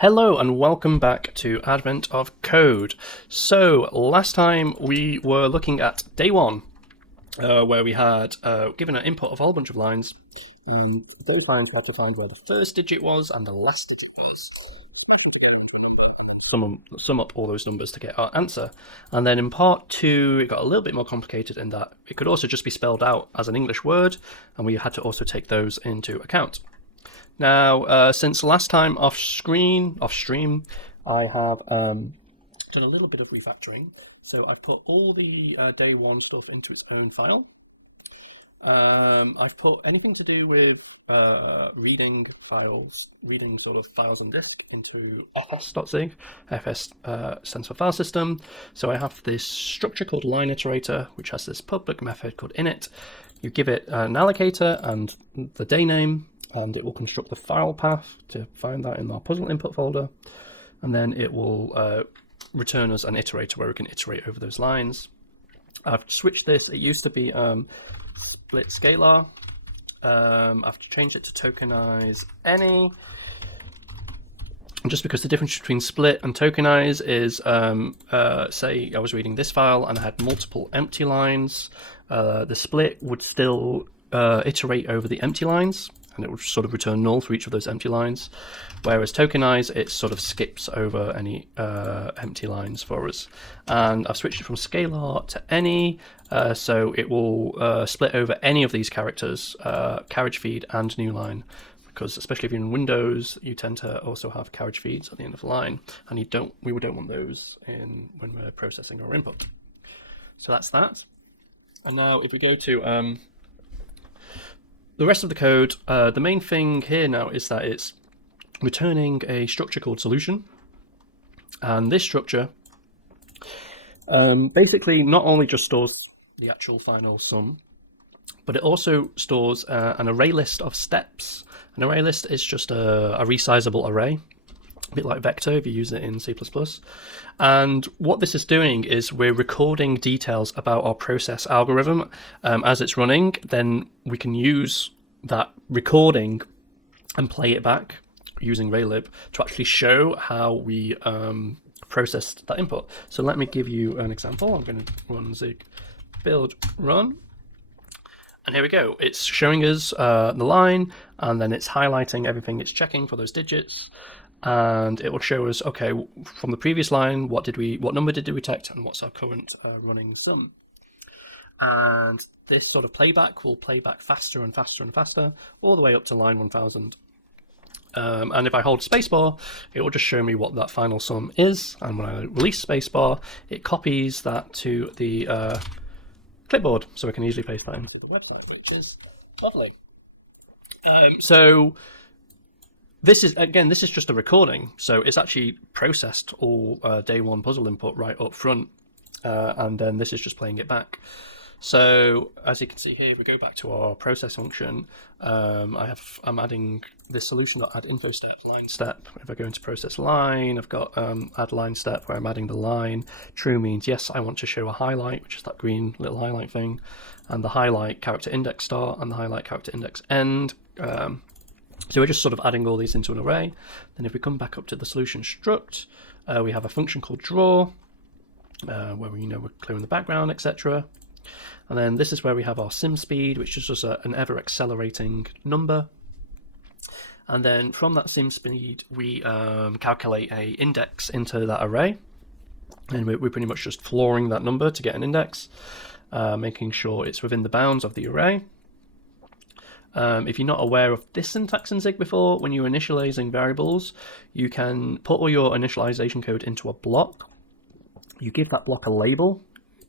Hello and welcome back to Advent of Code. So last time we were looking at day one, where we had given an input of a whole bunch of lines. Day finds had to find where the first digit was and the last digit was. Sum up all those numbers to get our answer. And then in part two, it got a little bit more complicated in that it could also just be spelled out as an English word, and we had to also take those into account. Now, since last time off stream, I have done a little bit of refactoring. So I've put all the day one stuff into its own file. I've put anything to do with reading sort of files on disk into fs.zig. Fs stands for file system. So I have this structure called line iterator, which has this public method called init. You give it an allocator and the day name, and it will construct the file path to find that in our puzzle input folder. And then it will return us an iterator where we can iterate over those lines. I've switched this. It used to be split scalar. I've changed it to tokenize any. Just because the difference between split and tokenize is, say I was reading this file and I had multiple empty lines, the split would still iterate over the empty lines, and it would sort of return null for each of those empty lines. Whereas tokenize, it sort of skips over any empty lines for us. And I've switched it from scalar to any, so it will split over any of these characters, carriage feed and new line. Because especially if you're in Windows, you tend to also have carriage feeds at the end of the line, and we don't want those when we're processing our input. So that's that. And now if we go to the rest of the code, the main thing here now is that it's returning a structure called solution. And this structure basically not only just stores the actual final sum, but it also stores an array list of steps. An array list is just a resizable array, a bit like vector if you use it in C++. And what this is doing is we're recording details about our process algorithm as it's running. Then we can use that recording and play it back using Raylib to actually show how we processed that input. So let me give you an example. I'm going to run zig build run. And here we go. It's showing us the line, and then it's highlighting everything it's checking for those digits. And it will show us, okay, from the previous line, what number did it detect, and what's our current running sum. And this sort of playback will play back faster and faster and faster, all the way up to line 1000. And if I hold spacebar, it will just show me what that final sum is. And when I release spacebar, it copies that to the clipboard, so we can easily paste that into the website, which is lovely. So this is just a recording, so it's actually processed all day one puzzle input right up front, and then this is just playing it back. So as you can see here, if we go back to our process function, I'm adding this solution.add info step, line step. If I go into process line, I've got add line step where I'm adding the line. True means yes, I want to show a highlight, which is that green little highlight thing, and the highlight character index start and the highlight character index end. So we're just sort of adding all these into an array. Then if we come back up to the solution struct, we have a function called draw, where we're clearing the background, etc. And then this is where we have our sim speed, which is just an ever accelerating number. And then from that sim speed, we calculate a index into that array. And we're pretty much just flooring that number to get an index, making sure it's within the bounds of the array. If you're not aware of this syntax in Zig before, when you're initializing variables, you can put all your initialization code into a block. You give that block a label,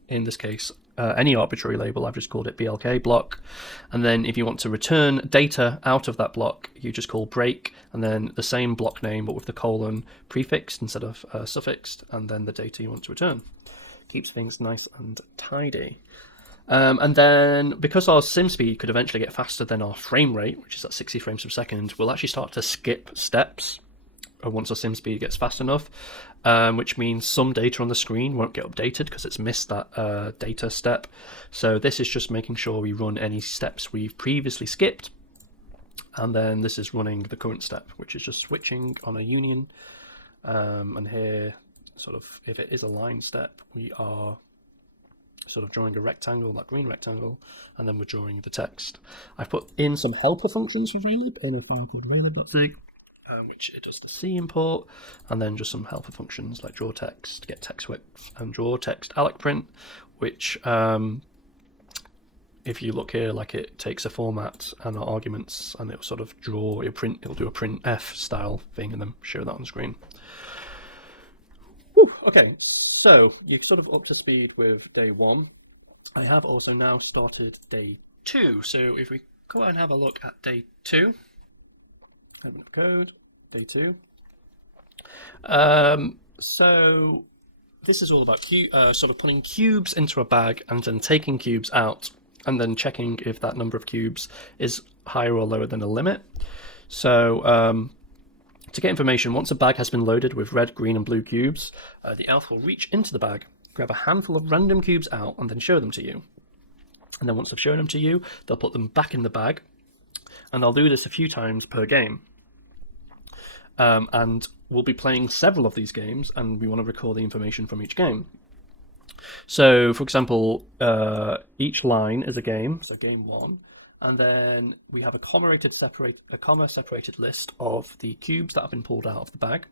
in this case, any arbitrary label. I've just called it BLK block. And then if you want to return data out of that block, you just call break, and then the same block name, but with the colon prefixed instead of suffixed, and then the data you want to return. Keeps things nice and tidy. And then because our sim speed could eventually get faster than our frame rate, which is at 60 frames per second, we'll actually start to skip steps once our sim speed gets fast enough, which means some data on the screen won't get updated because it's missed that data step. So this is just making sure we run any steps we've previously skipped. And then this is running the current step, which is just switching on a union And here, sort of, if it is a line step, we are sort of drawing a rectangle, that green rectangle, and then we're drawing the text. I've put in some helper functions for Raylib in a file called raylib.zig, which it does the C import, and then just some helper functions like draw text, get text width, and draw text alloc print, which if you look here, like it takes a format and arguments, and it'll sort of draw a print. It'll do a printf style thing, and then show that on the screen. Whew, okay, so you're sort of up to speed with day 1. I have also now started day 2. So if we go and have a look at day 2, open up code, day 2. So this is all about sort of putting cubes into a bag and then taking cubes out, and then checking if that number of cubes is higher or lower than a limit. So to get information, once a bag has been loaded with red, green, and blue cubes, the elf will reach into the bag, grab a handful of random cubes out, and then show them to you. And then once they've shown them to you, they'll put them back in the bag, and they'll do this a few times per game. And we'll be playing several of these games, and we want to record the information from each game. So, for example, each line is a game, so game 1. And then we have a comma-separated list of the cubes that have been pulled out of the bag.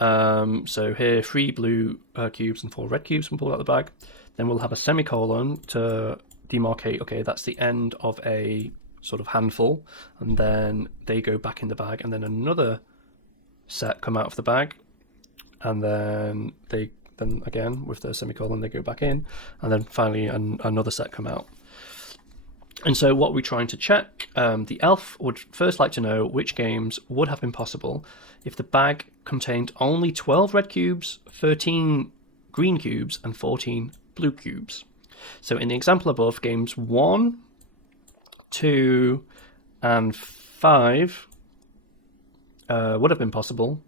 So here, 3 blue cubes and 4 red cubes have been pulled out of the bag. Then we'll have a semicolon to demarcate, okay, that's the end of a sort of handful. And then they go back in the bag. And then another set come out of the bag. And then again, with the semicolon, they go back in. And then finally, another set come out. And so what we're trying to check, the elf would first like to know which games would have been possible if the bag contained only 12 red cubes, 13 green cubes, and 14 blue cubes. So in the example above, games 1, 2, and 5 would have been possible.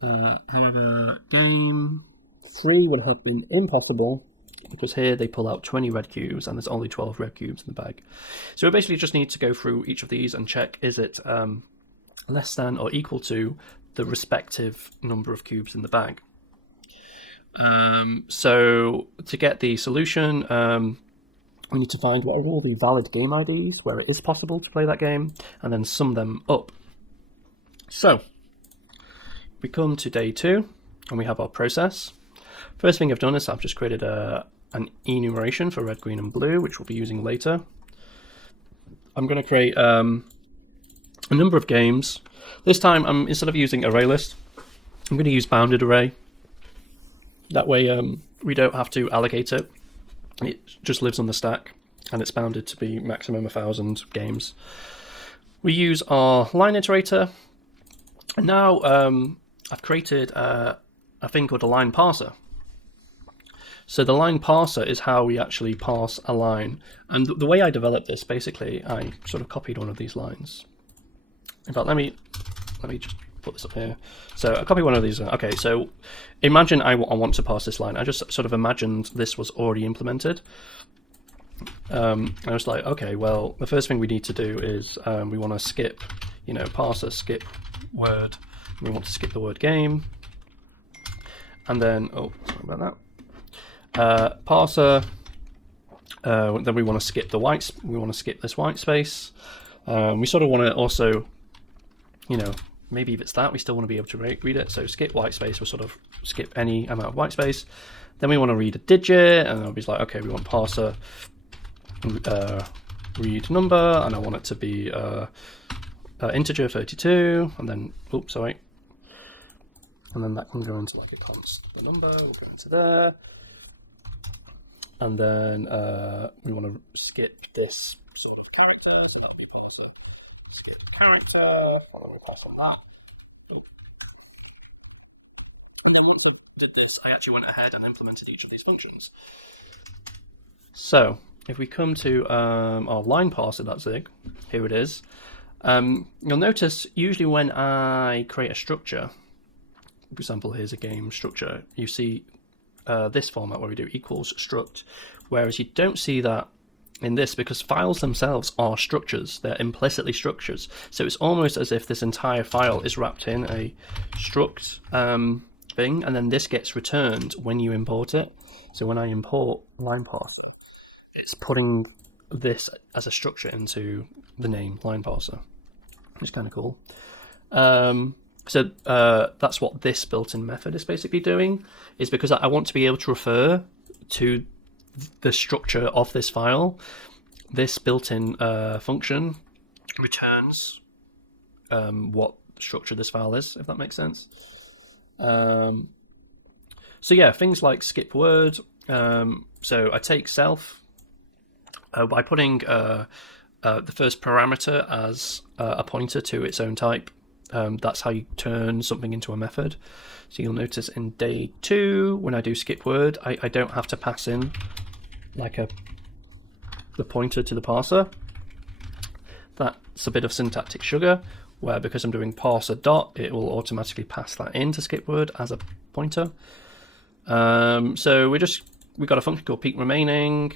However, game 3 would have been impossible, because here they pull out 20 red cubes and there's only 12 red cubes in the bag. So we basically just need to go through each of these and check, is it less than or equal to the respective number of cubes in the bag. So to get the solution, we need to find what are all the valid game IDs where it is possible to play that game, and then sum them up. So we come to day 2 and we have our process. First thing I've done is I've just created an enumeration for red, green, and blue, which we'll be using later. I'm going to create a number of games. This time, instead of using ArrayList, I'm going to use bounded array. That way, we don't have to allocate it. It just lives on the stack, and it's bounded to be maximum 1,000 games. We use our line iterator. And now I've created a thing called a line parser. So the line parser is how we actually parse a line. And the way I developed this, basically, I sort of copied one of these lines. In fact, let me just put this up here. So I copied one of these. Okay, so imagine I want to parse this line. I just sort of imagined this was already implemented. I was like, okay, well, the first thing we need to do is we want to skip, parser, skip word. We want to skip the word game. And then, oh, sorry about that. Parser, then we want to skip we want to skip this white space. We sort of want to also, maybe if it's that, we still want to be able to read it. So skip white space, we'll sort of skip any amount of white space. Then we want to read a digit, and I'll be like, okay, we want parser read number, and I want it to be integer 32, and then, oops, sorry. And then that can go into like a const. The number will go into there. And then we want to skip this sort of character, so that'll be parser skip character, follow request on that. And then once I did this, I actually went ahead and implemented each of these functions. So if we come to our line parser.zig, here it is. You'll notice usually when I create a structure, for example, here's a game structure, you see this format where we do equals struct, whereas you don't see that in this because files themselves are structures. They're implicitly structures. So it's almost as if this entire file is wrapped in a struct thing, and then this gets returned when you import it. So when I import line parser, it's putting this as a structure into the name line parser, which is kind of cool. So that's what this built-in method is basically doing, is because I want to be able to refer to the structure of this file. This built-in function returns what structure this file is, if that makes sense. So yeah, things like skip word. So I take self by putting the first parameter as a pointer to its own type. That's how you turn something into a method. So you'll notice in day 2, when I do skip word, I don't have to pass in like the pointer to the parser. That's a bit of syntactic sugar, where because I'm doing parser dot, it will automatically pass that into skip word as a pointer. So we got a function called peak remaining,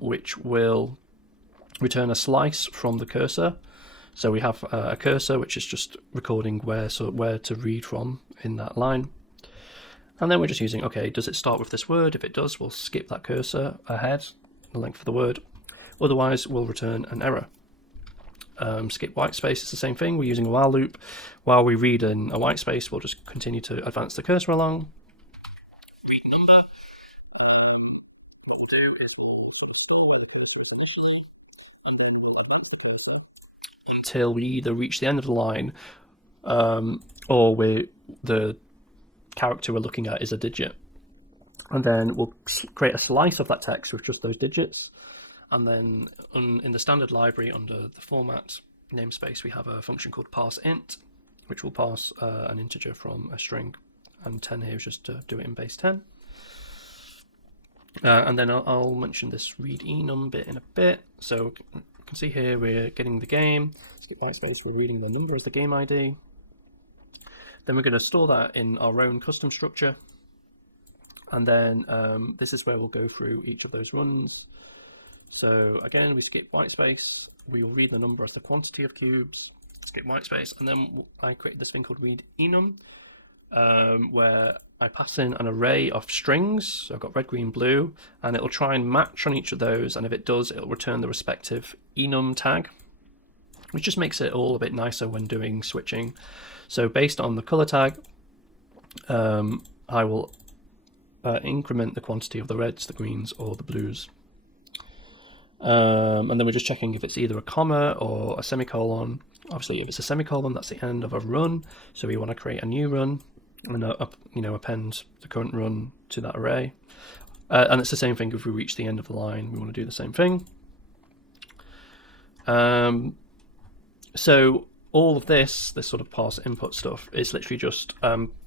which will return a slice from the cursor. So we have a cursor which is just recording where to read from in that line. And then we're just using, okay, does it start with this word? If it does, we'll skip that cursor ahead, the length of the word. Otherwise, we'll return an error. Skip white space is the same thing. We're using a while loop. While we read in a white space, we'll just continue to advance the cursor along. Read number. Until we either reach the end of the line or the character we're looking at is a digit. And then we'll create a slice of that text with just those digits. And then in the standard library under the format namespace, we have a function called parseInt, which will parse an integer from a string. And 10 here is just to do it in base 10. And then I'll mention this read enum bit in a bit. So you can see here we're getting the game. Skip white space, we're reading the number as the game ID. Then we're going to store that in our own custom structure. And then this is where we'll go through each of those runs. So again, we skip white space. We will read the number as the quantity of cubes. Skip white space, and then I create this thing called read enum, where I pass in an array of strings. So I've got red, green, blue, and it'll try and match on each of those. And if it does, it'll return the respective enum tag, which just makes it all a bit nicer when doing switching. So based on the color tag, I will increment the quantity of the reds, the greens, or the blues. And then we're just checking if it's either a comma or a semicolon. Obviously, if it's a semicolon, that's the end of a run. So we want to create a new run and append the current run to that array. And it's the same thing if we reach the end of the line. We want to do the same thing. So all of this sort of parse input stuff is literally just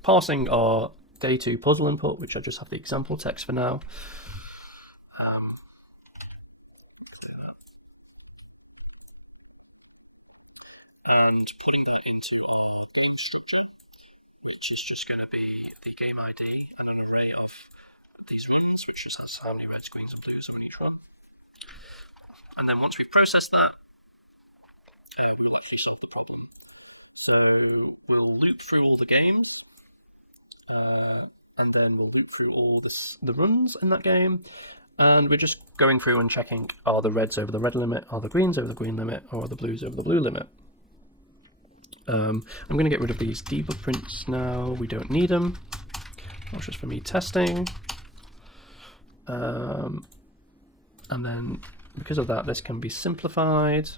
parsing our day 2 puzzle input, which I just have the example text for now. And putting that into our structure, which is just going to be the game ID and an array of these runes, which just has how many reds, greens, and blues are in each run. And then once we've processed that, we'll actually solve the problem. So we'll loop through all the games, and then we'll loop through all the runs in that game, and we're just going through and checking, are the reds over the red limit, are the greens over the green limit, or are the blues over the blue limit. I'm going to get rid of these debug prints now. We don't need them. That's just for me testing. And then because of that, this can be simplified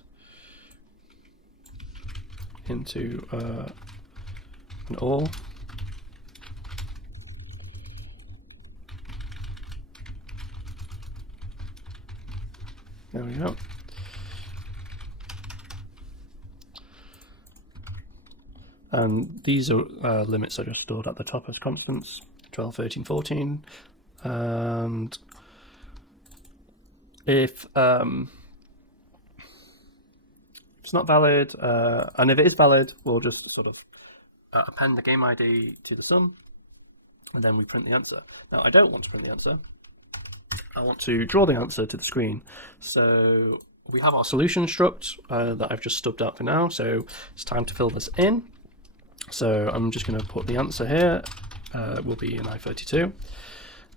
into an all. There we go. And these are limits are just stored at the top as constants, 12, 13, 14. And if it's not valid, and if it is valid, we'll just sort of append the game ID to the sum, and then we print the answer. Now, I don't want to print the answer, I want to draw the answer to the screen. So we have our solution struct that I've just stubbed out for now. So it's time to fill this in. So I'm just going to put the answer here. Will be in I32.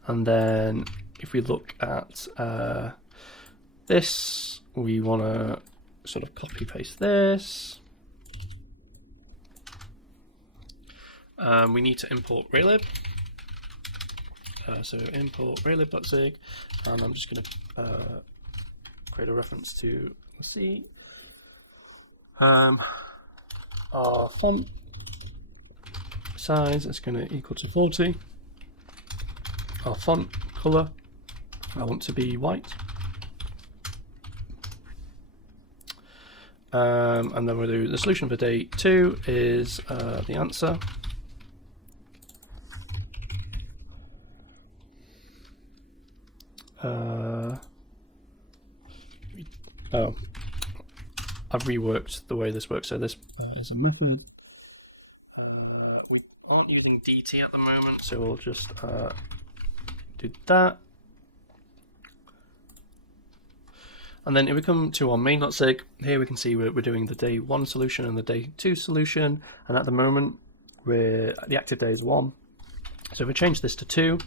And then if we look at this, we want to sort of copy paste this. We need to import raylib. So import raylib.zig, and I'm just going to create a reference to C. Our font size is going to equal to 40. Our font color, I want to be white. And then we'll do the solution for day 2 is the answer. Oh, I've reworked the way this works. So this is a method. We aren't using DT at the moment, so we'll just do that. And then if we come to our main.sig, here we can see we're doing the day 1 solution and the day 2 solution. And at the moment, the active day is 1. So if we change this to 2,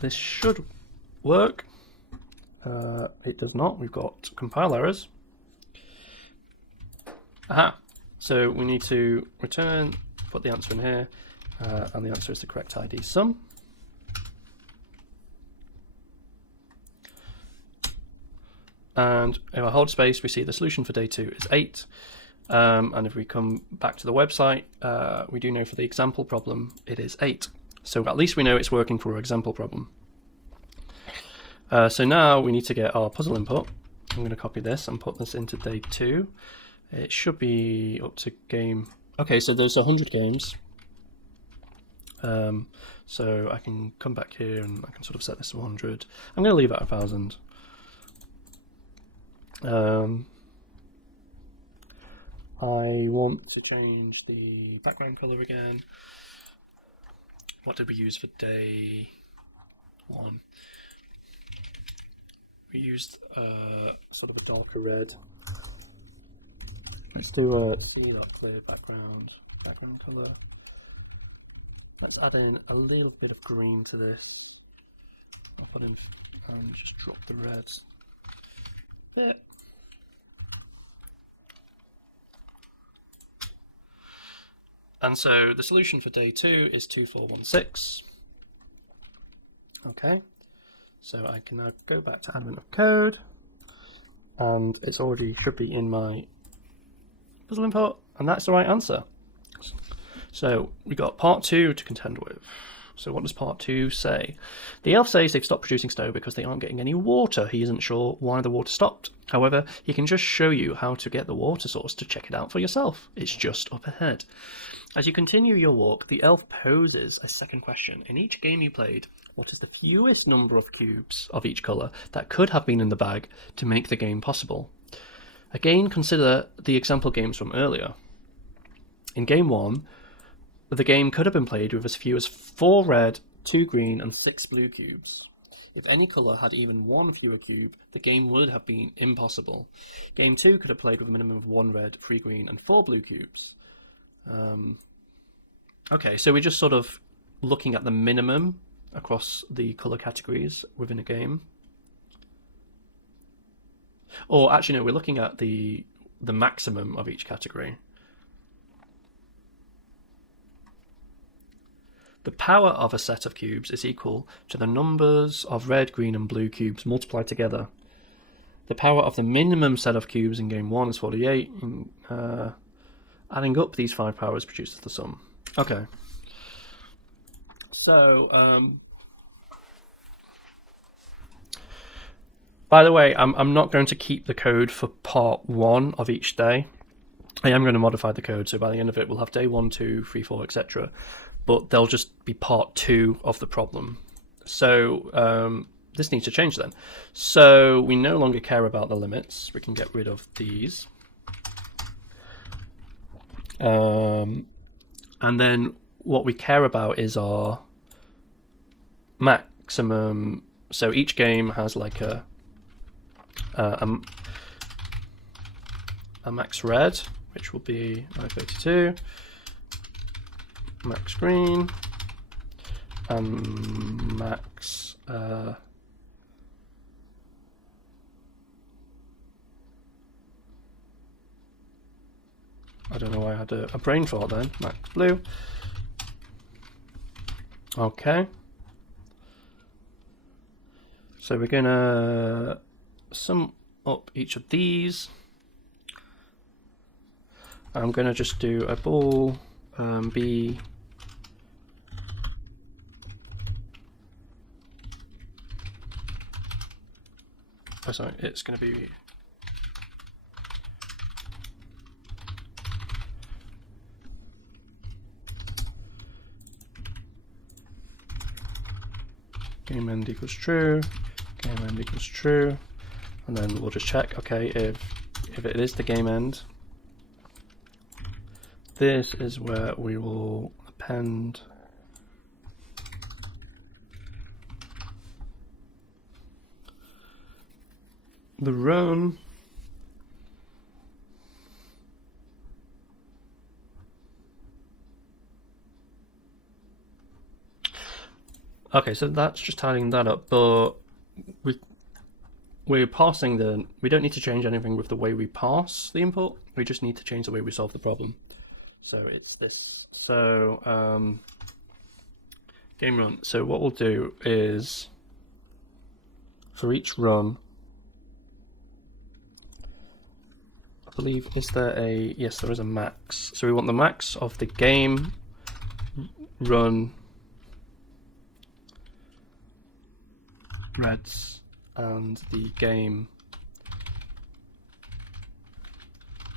this should work. It does not. We've got compile errors. Aha. So we need to return, put the answer in here, and the answer is the correct ID sum. And if I hold space, we see the solution for day 2 is 8. And if we come back to the website, we do know for the example problem, it is 8. So at least we know it's working for our example problem. So now we need to get our puzzle input. I'm going to copy this and put this into day 2. It should be up to game. Okay, so there's 100 games. So I can come back here and I can sort of set this to 100. I'm going to leave it at 1000. I want to change the background color again. What did we use for day 1? We used sort of a darker red. Let's do a C.clear background color. Let's add in a little bit of green to this. I'll put in and just drop the reds there. And so the solution for day 2 is 2416. Okay, so I can now go back to admin of code, and it's already should be in my puzzle input, and that's the right answer. So we got part 2 to contend with. So what does part 2 say? The elf says they've stopped producing snow because they aren't getting any water. He isn't sure why the water stopped. However, he can just show you how to get the water source to check it out for yourself. It's just up ahead. As you continue your walk, the elf poses a second question. In each game you played, what is the fewest number of cubes of each colour that could have been in the bag to make the game possible? Again, consider the example games from earlier. In game 1, the game could have been played with as few as 4 red, 2 green and 6 blue cubes. If any colour had even 1 fewer cube, the game would have been impossible. Game 2 could have played with a minimum of 1 red, 3 green and 4 blue cubes. Okay, so we're just sort of looking at the minimum across the colour categories within a game. Or actually no, we're looking at the maximum of each category. The power of a set of cubes is equal to the numbers of red, green and blue cubes multiplied together. The power of the minimum set of cubes in game 1 is 48. Adding up these 5 powers produces the sum. Okay. So, by the way, I'm not going to keep the code for part 1 of each day. I am going to modify the code, so by the end of it we'll have day 1, 2, 3, 4, etc. But they'll just be part 2 of the problem. So this needs to change then. So we no longer care about the limits. We can get rid of these. And then what we care about is our maximum so each game has like a max red, which will be 932, max green, and max I don't know why I had a brain fart then. Max blue. Okay. So we're gonna sum up each of these. I'm gonna just do a ball B. Oh, sorry, it's gonna be game end equals true, game end equals true, and then we'll just check. Okay, if it is the game end, this is where we will append the run. Okay, so that's just tidying that up, but we're parsing we don't need to change anything with the way we parse the input, we just need to change the way we solve the problem. So it's this. So game run. So what we'll do is for each run, I believe, is there a, yes, there is a max. So we want the max of the game run reds and the game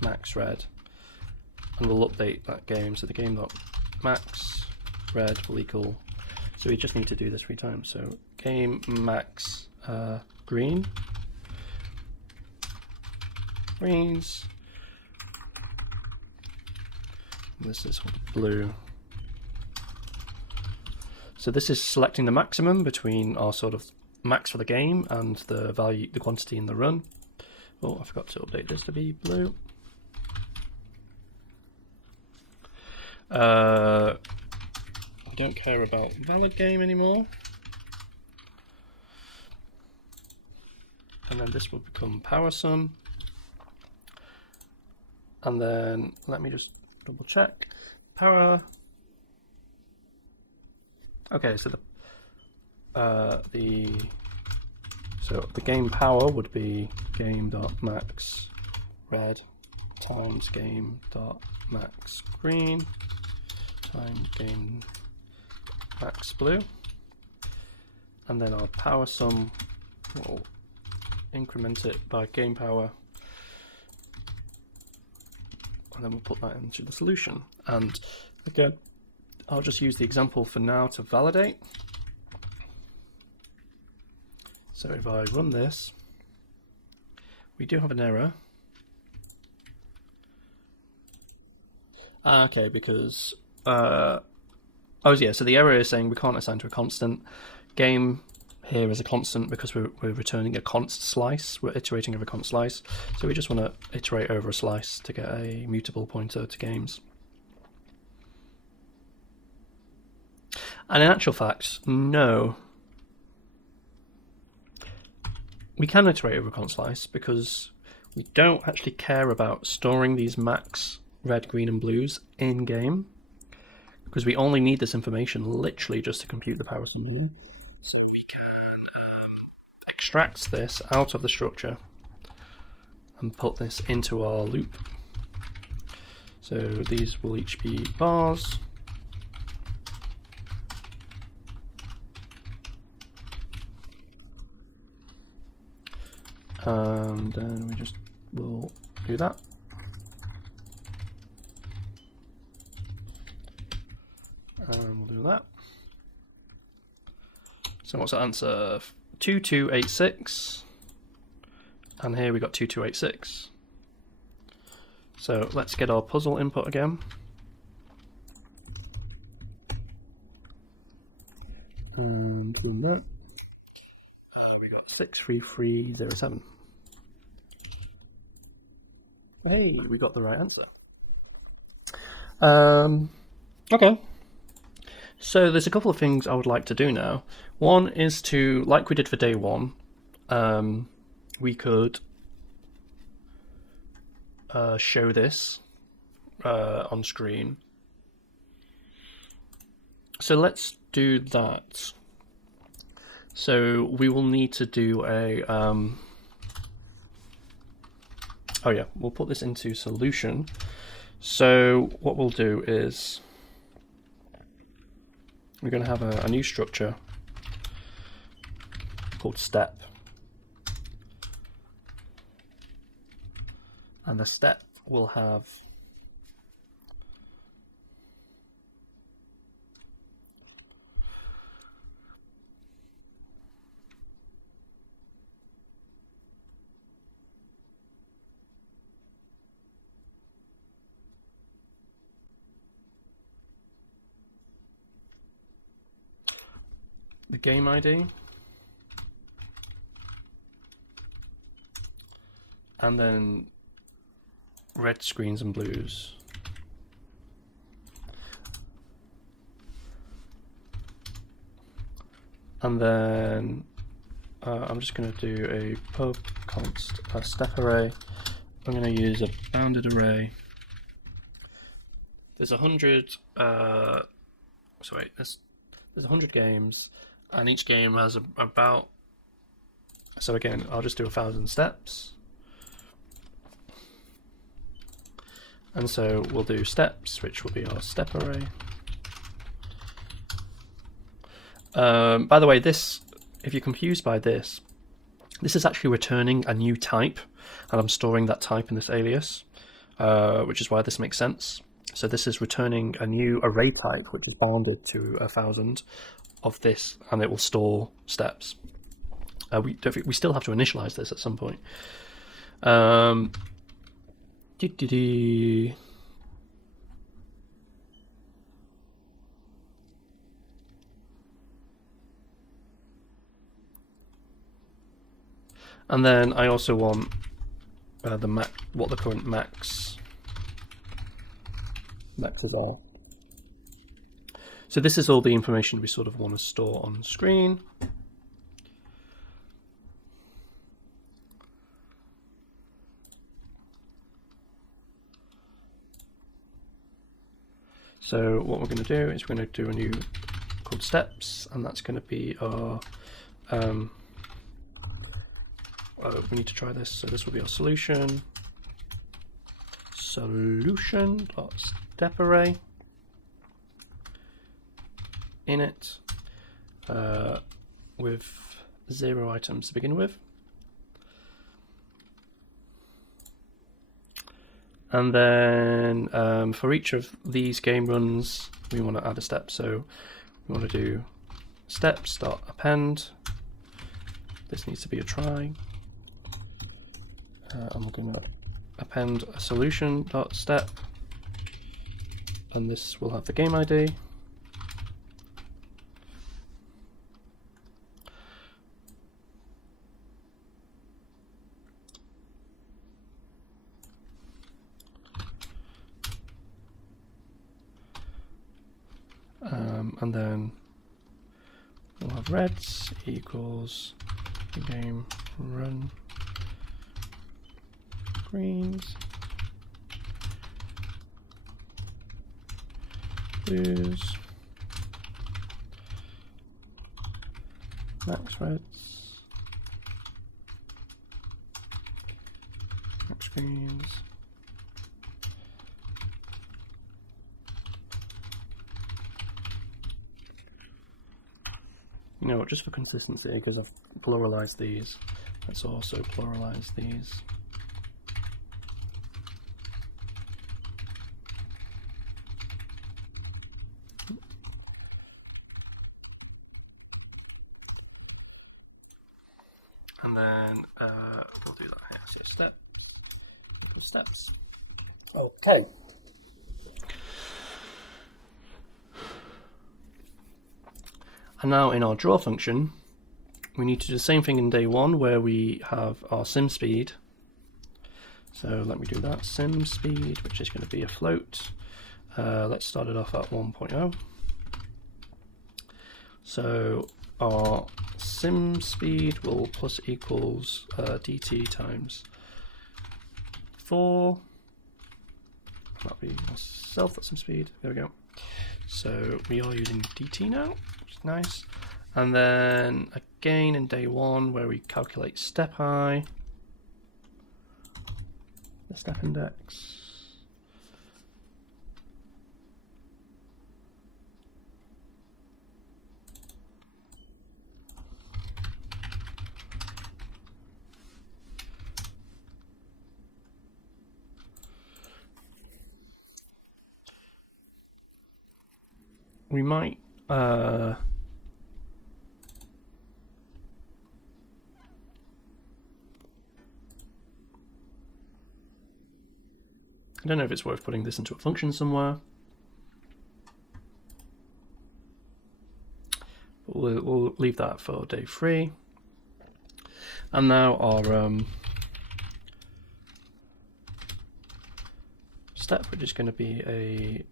max red, and we'll update that game. So the game dot max red will equal, so we just need to do this 3 times. So game max green, greens, and this is blue. So this is selecting the maximum between our sort of max for the game and the value, the quantity in the run. Oh, I forgot to update this to be blue. I don't care about valid game anymore. And then this will become power sum. And then let me just double check. Power. Okay, so the game power would be game.max red times game.max green times game max blue, and then our power sum will increment it by game power, and then we'll put that into the solution. And again, I'll just use the example for now to validate. So if I run this, we do have an error. Okay, because oh yeah, so the error is saying we can't assign to a constant. Game here is a constant because we're returning a const slice. We're iterating over a const slice, so we just want to iterate over a slice to get a mutable pointer to games. And in actual fact, no. We can iterate over a const slice because we don't actually care about storing these max red, green, and blues in game, because we only need this information literally just to compute the power sum here. So we can extract this out of the structure and put this into our loop. So these will each be bars. And then we just will do that. And we'll do that. So what's the answer? 2286. And here we got 2286. So let's get our puzzle input again. And run that. 63307. Hey, we got the right answer. Okay. So there's a couple of things I would like to do now. One is to, like we did for day one, we could show this on screen. So let's do that. So we will need to do a oh yeah, we'll put this into solution. So what we'll do is we're going to have a new structure called step, and the step will have the game ID, and then red screens and blues. And then I'm just going to do a pub const step array. I'm going to use a bounded array. There's 100. There's 100 games, and each game has about. So again, I'll just do 1,000 steps. And so we'll do steps, which will be our step array. By the way, this, if you're confused by this is actually returning a new type, and I'm storing that type in this alias, which is why this makes sense. So this is returning a new array type, which is bounded to 1,000 of this, and it will store steps. We still have to initialize this at some point. And then I also want what the current maxes are. So this is all the information we sort of want to store on screen. So what we're going to do is we're going to do a new called steps, and that's going to be our we need to try this. So this will be our solution dot step array init with 0 items to begin with, and then for each of these game runs we want to add a step. So we want to do steps dot append. This needs to be a try. I'm going to append a solution dot step, and this will have the game ID. And then we'll have reds equals game run greens, blues, max reds, max greens, you know what, just for consistency, because I've pluralized these, let's also pluralize these. And then we'll do that here. So step equals steps. Okay. And now in our draw function, we need to do the same thing in day 1 where we have our sim speed. So let me do that, sim speed, which is going to be a float. Let's start it off at 1.0. So our sim speed will plus equals dt times 4. That'll be self, that's sim speed. There we go. So we are using dt now, which is nice. And then again in day 1 where we calculate step height, the step index. We might I don't know if it's worth putting this into a function somewhere. But we'll leave that for day 3. And now our step, which is going to be a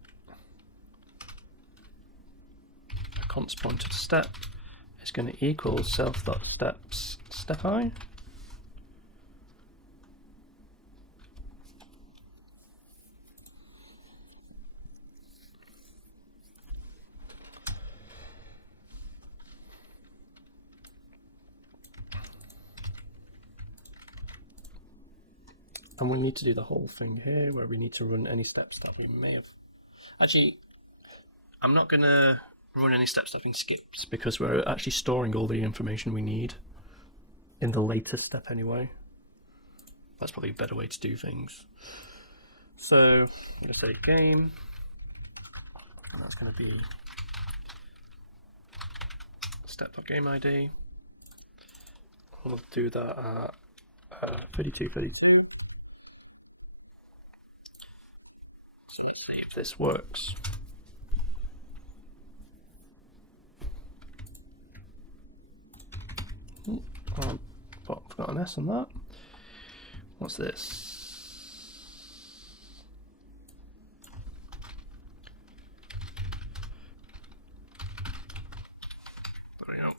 const pointer to step, is going to equal self.steps step height. And we need to do the whole thing here where we need to run any steps that we may have. Actually, I'm not going to run any steps that have been skipped because we're actually storing all the information we need in the latest step anyway. That's probably a better way to do things. So I'm going to say game, and that's going to be step.gameID. We'll do that at 3232. So let's see if this works. Oh, I've got an S on that. What's this? There we go.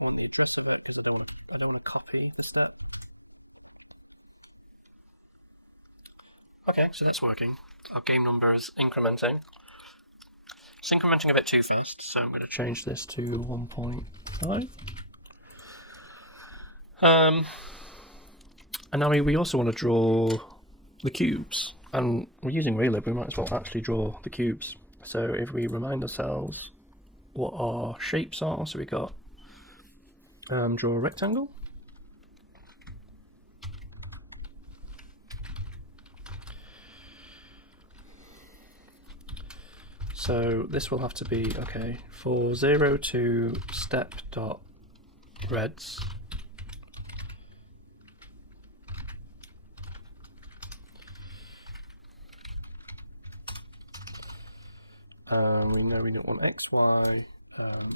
I want the address of it because I don't want to copy the step. Okay, so that's working. Our game number is incrementing. It's incrementing a bit too fast, so I'm going to change this to 1.5. And now we also want to draw the cubes, and we're using Raylib, we might as well actually draw the cubes. So if we remind ourselves what our shapes are, so we got draw a rectangle. So this will have to be, okay, for 0 to step dot reds, we know we don't want x, y,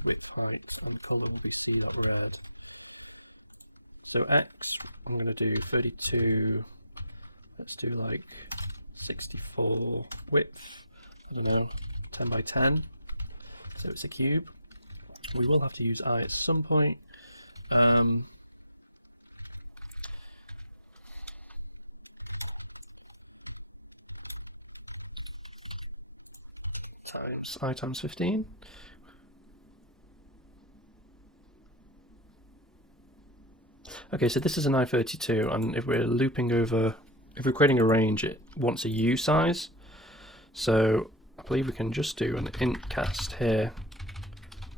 width, height, and color will be c.red. So x, I'm going to do 32, let's do like 64 width, I don't know, 10 by 10, so it's a cube. We will have to use I at some point. Times I times 15. Okay, so this is an I32, and if we're looping over, if we're creating a range, it wants a U size. So I believe we can just do an int cast here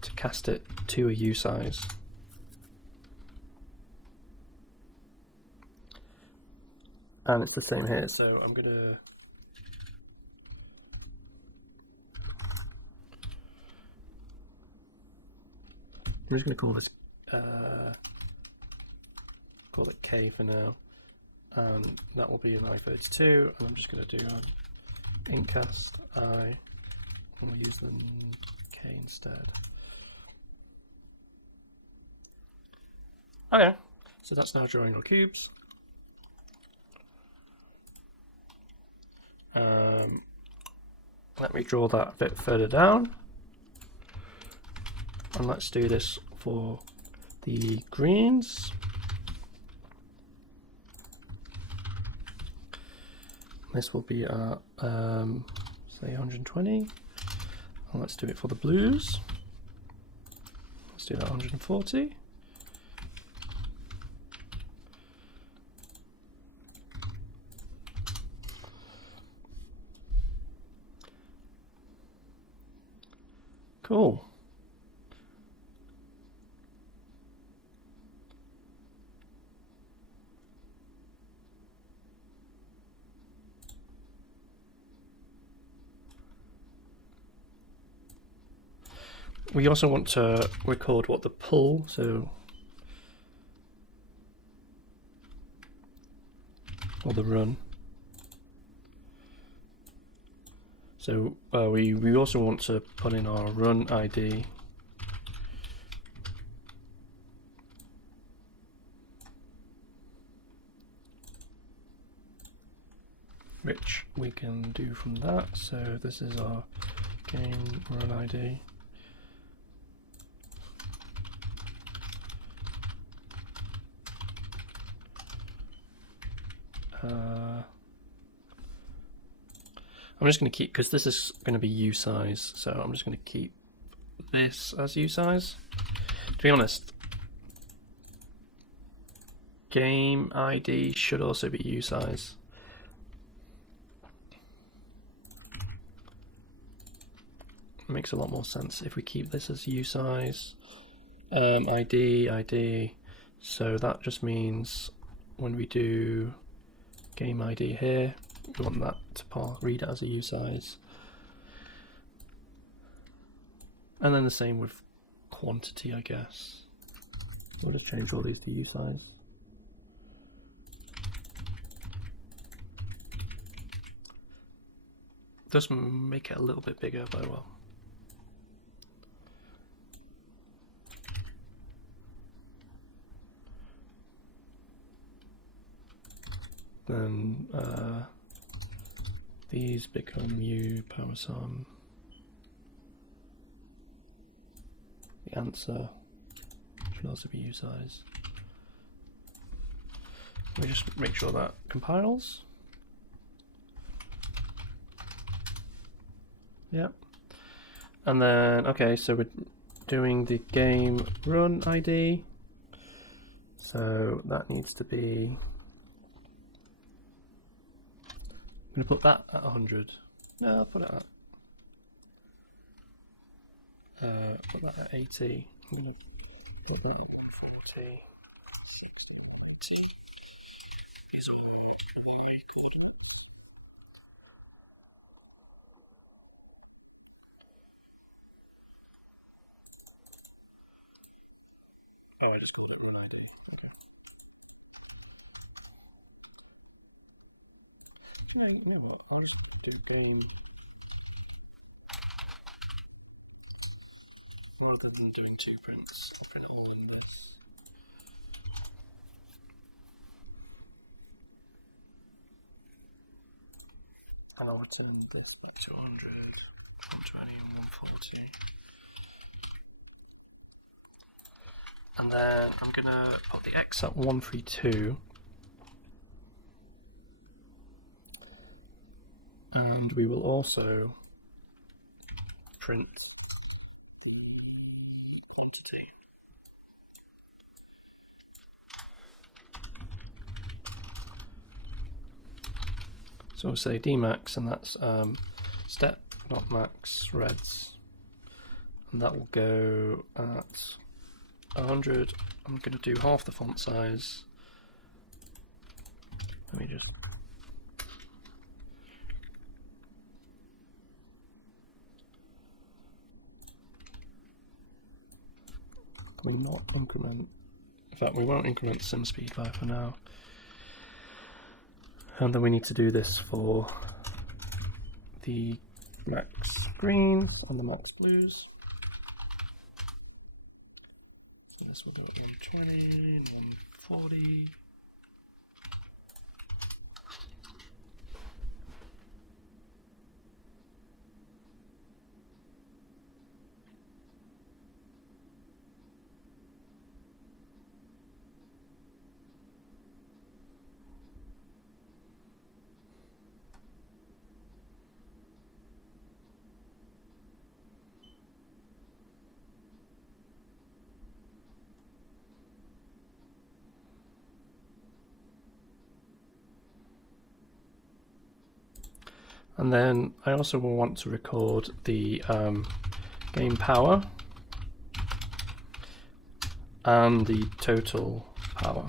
to cast it to a U size. And it's the same here, so I'm just gonna call this call it K for now, and that will be an I32, and I'm just going to do an incast I, and we'll use the K instead. Okay, so that's now drawing our cubes. Let me draw that a bit further down, and let's do this for the greens. This will be at say 120, and let's do it for the blues. Let's do that 140. Cool. We also want to record what the pull, or the run. So we also want to put in our run ID. Which we can do from that. So this is our game run ID. I'm just going to keep, because this is going to be U size, so I'm just going to keep this as U size. To be honest, game ID should also be U size. It makes a lot more sense if we keep this as U size. ID. So that just means when we do game ID here, we want that to read it as a U size. And then the same with quantity, I guess. We'll just change all these to U size. Does make it a little bit bigger, but well. Then these become U power sum. The answer should also be U size. Let me just make sure that compiles. Yep. And then, okay, so we're doing the game run ID. So that needs to be, I'm going to put that at 100. No, I'll put it at, put that at 80. I'm going to put that at 40. Is all recorded. Oh, I just pulled it right. Yeah, you know what? I'll just do game rather than doing two prints. I'll print it all in this. And I'll return this back to 100, 120, and 140. And then I'm gonna put the X at 132. And we will also print quantity. So we'll say dmax, and that's step, not max, reds. And that will go at 100. I'm going to do half the font size. Let me just. Can we not increment? In fact, we won't increment sim speed by for now. And then we need to do this for the max greens and the max blues. So this will go at 120, 140. And then I also will want to record the game power and the total power.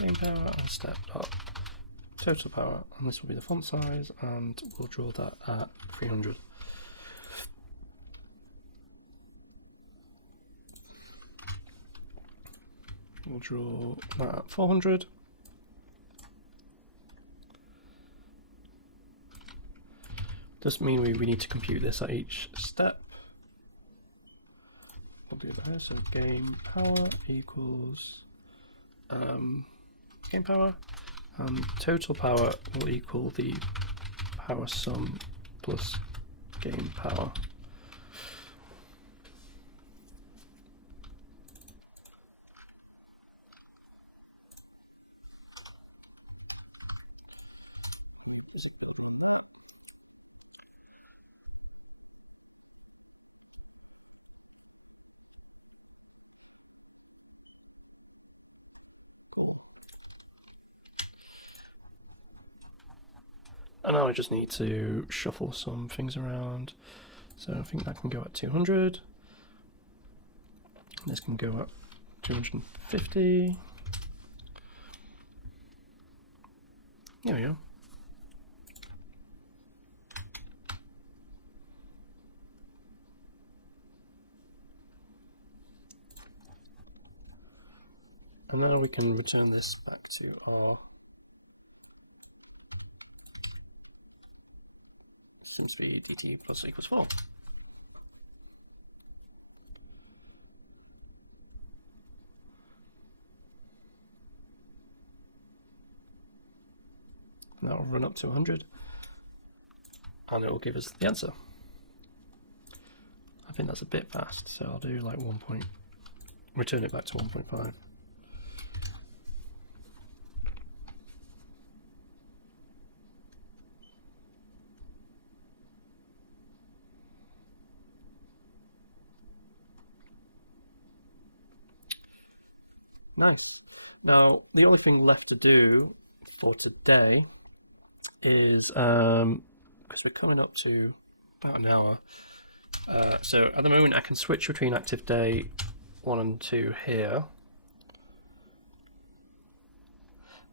Game power and step up total power, and this will be the font size, and we'll draw that at 300. We'll draw that at 400. Does mean we need to compute this at each step. We'll do that here, so game power equals game power, and total power will equal the power sum plus game power. And now I just need to shuffle some things around. So I think that can go at 200. This can go at 250. There we go. And now we can return this back to our sim speed dt plus equals 4. And that will run up to 100, and it will give us the answer. I think that's a bit fast, so I'll do like return it back to 1.5. Nice. Now, the only thing left to do for today is, because we're coming up to about an hour, so at the moment I can switch between active day 1 and 2 here,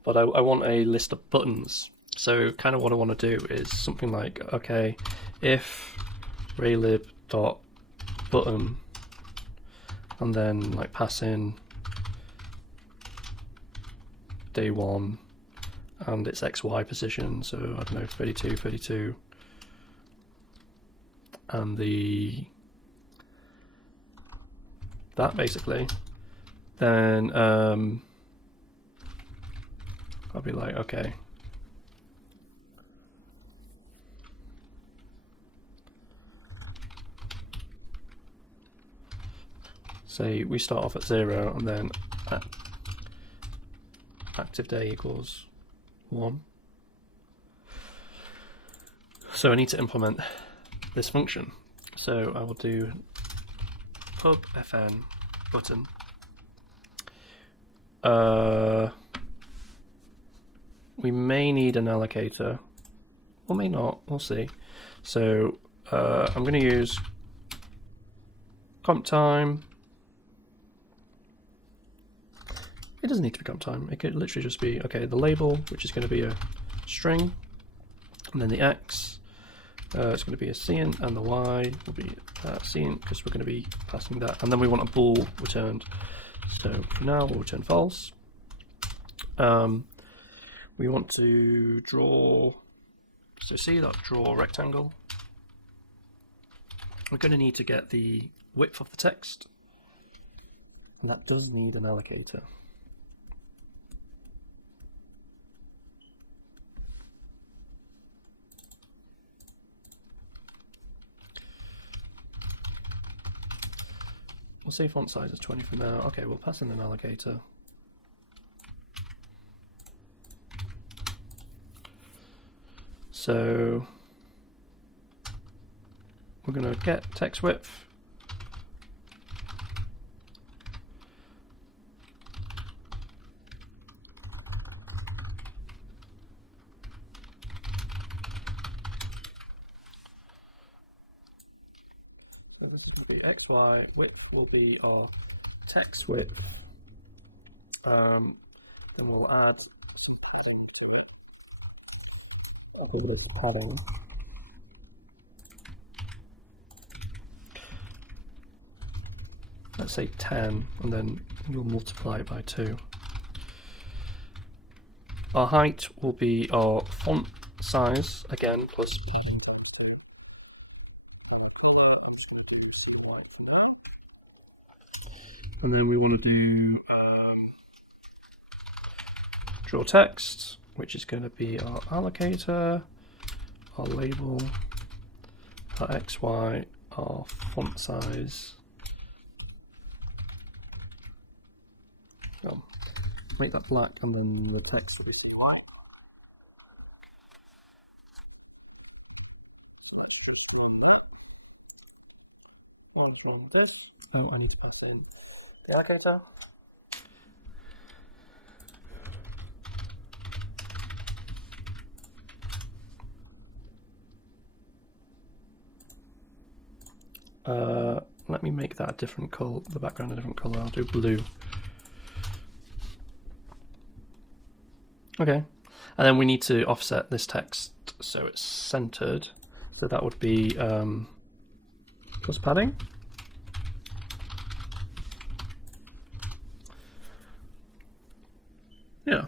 but I want a list of buttons. So kind of what I want to do is something like, okay, if raylib dot button, and then like pass in day 1 and its XY position, so I don't know, 32, 32, and that basically, then I'll be like, okay, say we start off at 0 and then active day equals 1. So I need to implement this function. So I will do pub fn button. We may need an allocator or may not, we'll see. So I'm going to use comp time. It doesn't need to be comp time. It could literally just be, okay, the label, which is going to be a string, and then the X, it's going to be a cint, and the Y will be cint, because we're going to be passing that. And then we want a bool returned. So for now, we'll return false. We want to draw, so see that draw rectangle. We're going to need to get the width of the text, and that does need an allocator. We'll say font size is 20 for now. Okay, we'll pass in an allocator. So we're going to get text width. So this is going to be XY, width will be our text width. Then we'll add a bit of padding. Let's say 10, and then we'll multiply it by 2. Our height will be our font size, again, plus and then we want to do draw text, which is going to be our allocator, our label, our XY, our font size. Make that black, and then the text will be white. What's wrong with this? Oh, I need to pass in the allocator. Let me make that a different color, the background a different color. I'll do blue. Okay, and then we need to offset this text so it's centered. So that would be plus padding. Yeah.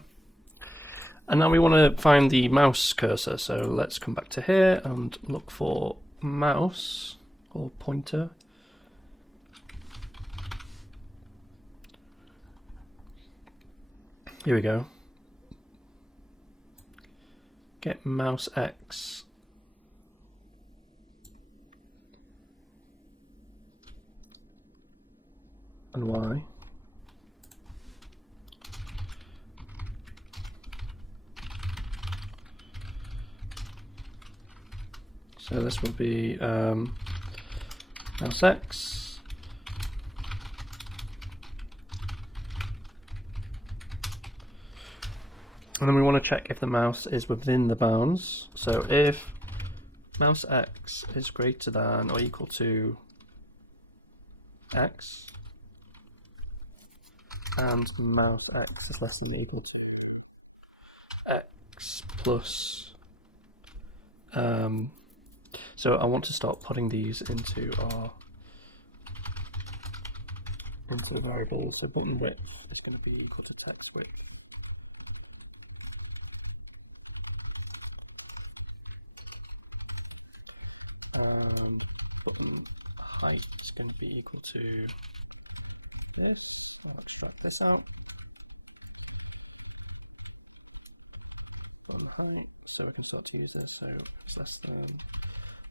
And now we want to find the mouse cursor. So let's come back to here and look for mouse or pointer. Here we go. Get mouse X. And Y. So this will be mouse X. And then we want to check if the mouse is within the bounds. So if mouse X is greater than or equal to X, and mouse X is less than or equal to X plus. So I want to start putting these into our variables. So button width is going to be equal to text width. And button height is going to be equal to this. I'll extract this out. Button height, so I can start to use this. So it's less than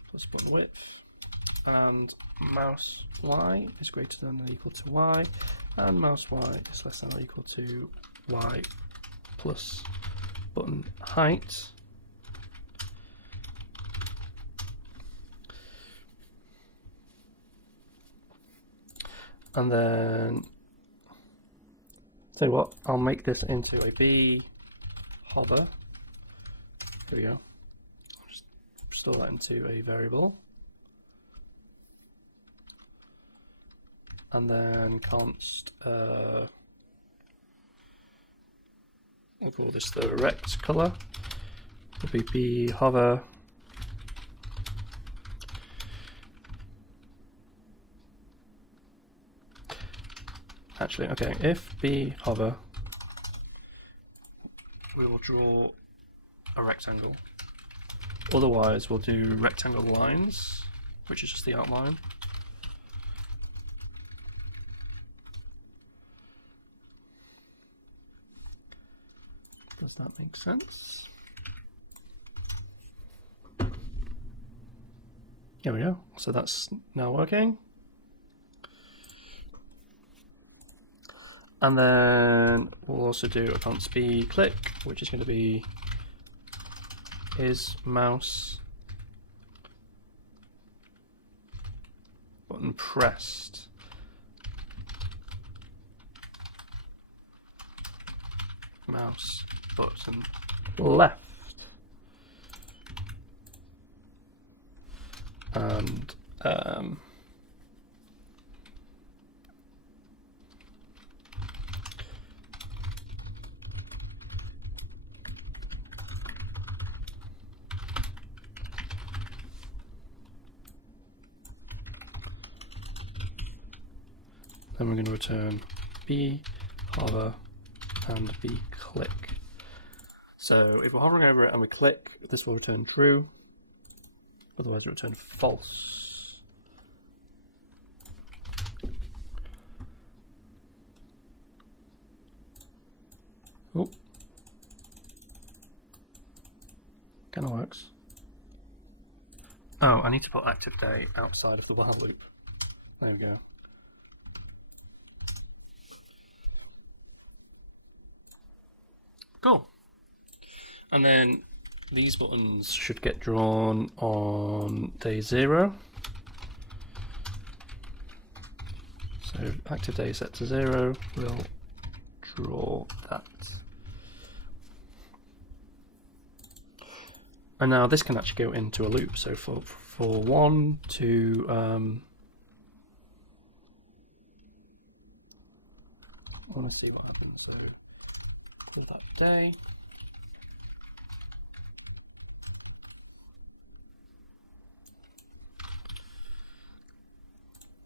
plus button width. And mouse Y is greater than or equal to Y. And mouse Y is less than or equal to Y plus button height. And then, tell you what, I'll make this into a B hover. Here we go. I'll just store that into a variable. And then const, we'll call this the rect color. Will be b hover actually, okay, if b hover, we will draw a rectangle. Otherwise, we'll do rectangle lines, which is just the outline. Does that make sense? There we go. So that's now working. And then we'll also do a const b click, which is going to be is mouse button pressed. Mouse button left. And then we're going to return b hover and b click. So if we're hovering over it and we click, this will return true. Otherwise, it will return false. Oh, kind of works. Oh, I need to put active day outside of the while loop. There we go. Cool. And then these buttons should get drawn on day 0. So active day set to 0, we'll draw that. And now this can actually go into a loop. So for 1 to I want to see what happens. So call that day.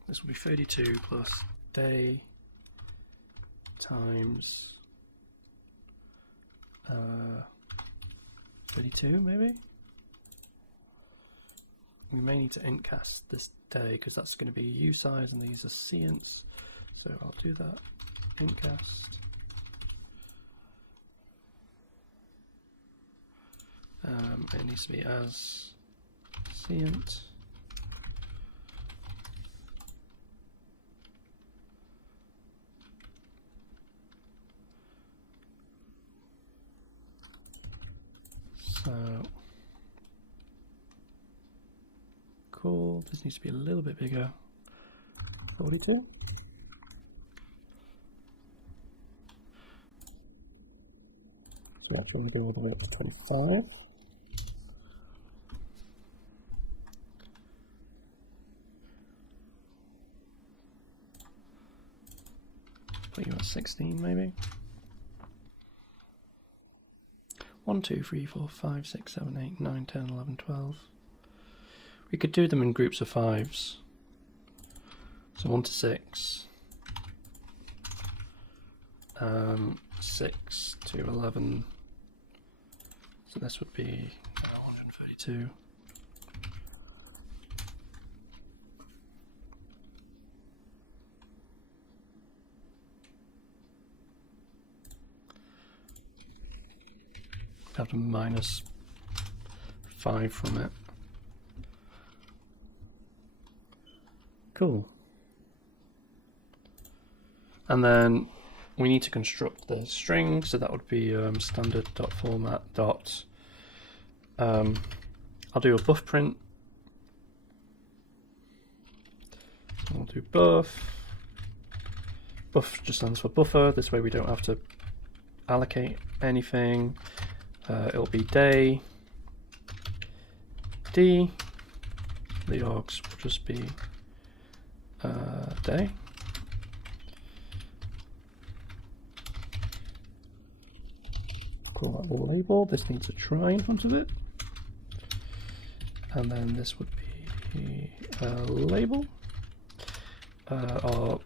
This will be 32 plus day times 32 maybe? We may need to intcast this day because that's going to be U size and these are seants. So I'll do that. Intcast. It needs to be as seant. So cool. This needs to be a little bit bigger. 42. So we actually want to go all the way up to 25. Put you at 16 maybe. 1, 2, 3, 4, 5, 6, 7, 8, 9, 10, 11, 12. We could do them in groups of 5s. So 1 to 6. 6 to 11. So this would be 132. Have to minus 5 from it. Cool. And then we need to construct the string, so that would be standard.format. I'll do a buff print. I'll do buff. Buff just stands for buffer. This way we don't have to allocate anything. It'll be day ID. The args will just be day. Call that the label. This needs a try in front of it. And then this would be a label. Our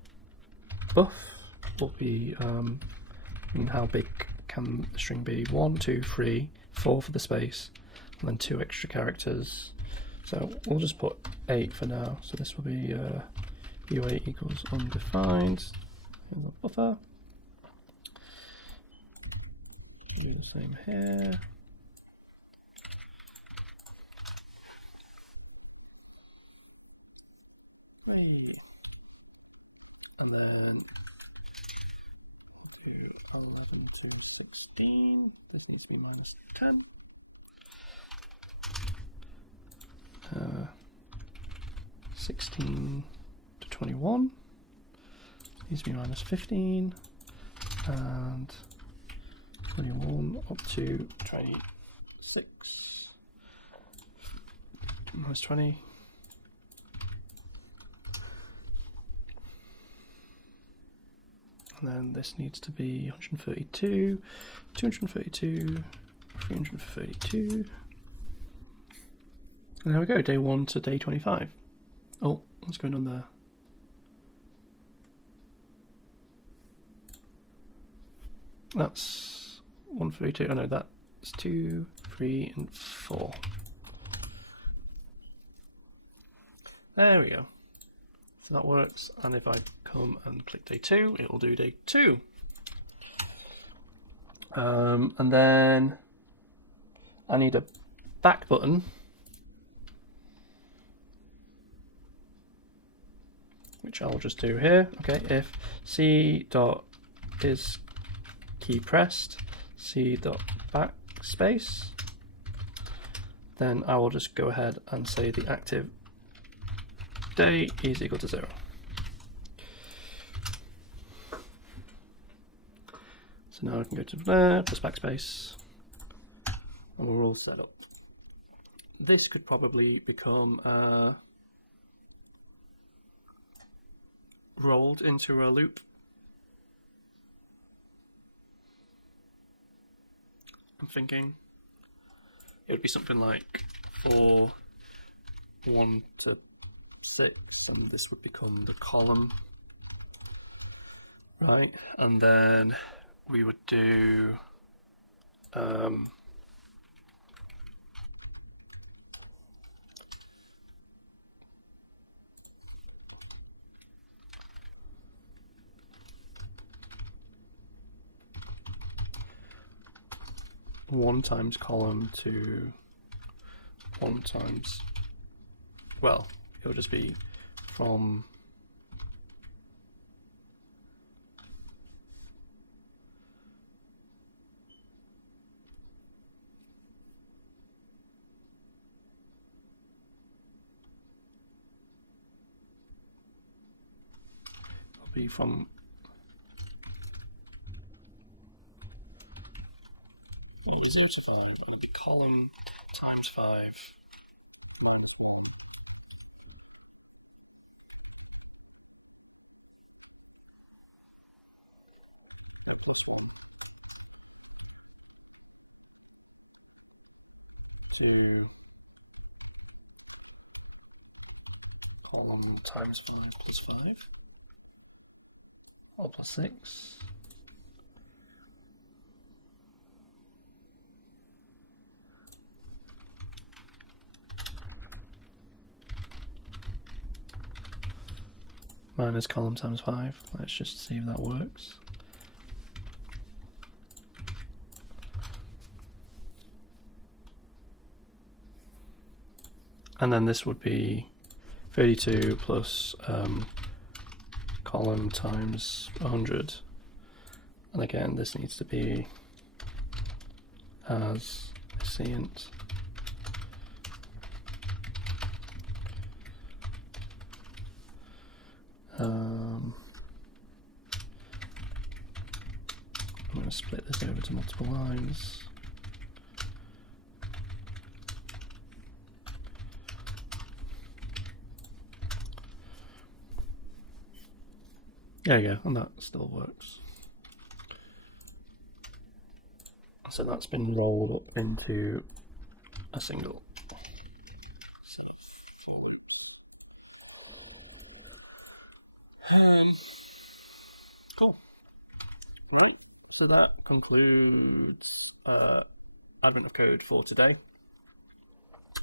buff will be how big can the string be? 1, 2, 3, 4 for the space, and then 2 extra characters. So we'll just put 8 for now. So this will be u8 equals undefined in the buffer. Do the same here. Hey. And then 11 to 16. This needs to be minus 10. 16 to 21 needs to be minus 15, and 21 up to 26 minus 20. And then this needs to be 132, 232, 332. And there we go, day 1 to day 25. Oh, what's going on there? That's 132. Oh no, that's 2, 3, and 4. There we go. So that works. And if I come and click day 2, it will do day 2. And then I need a back button, which I'll just do here. Okay, if c dot is key pressed, c dot backspace, then I will just go ahead and say the active day is equal to 0. So now I can go to there, plus backspace, and we're all set up. This could probably become rolled into a loop. I'm thinking it would be something like 4, 1 to 6, and this would become the column, right? And then we would do one times column to 1 times, well, it'll just be from be from well, 0 to 5, and it'll be column times 5. To column times 5 plus 5, or plus 6. Minus column times 5. Let's just see if that works. And then this would be 32 plus column times 100. And again, this needs to be as a scient. I'm going to split this over to multiple lines. There you go, and that still works. So that's been rolled up into a single. Cool. So that concludes Advent of Code for today.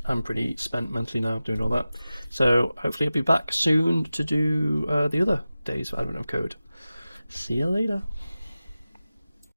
I'm pretty spent mentally now doing all that. So hopefully I'll be back soon to do the other days of Advent of Code. See you later.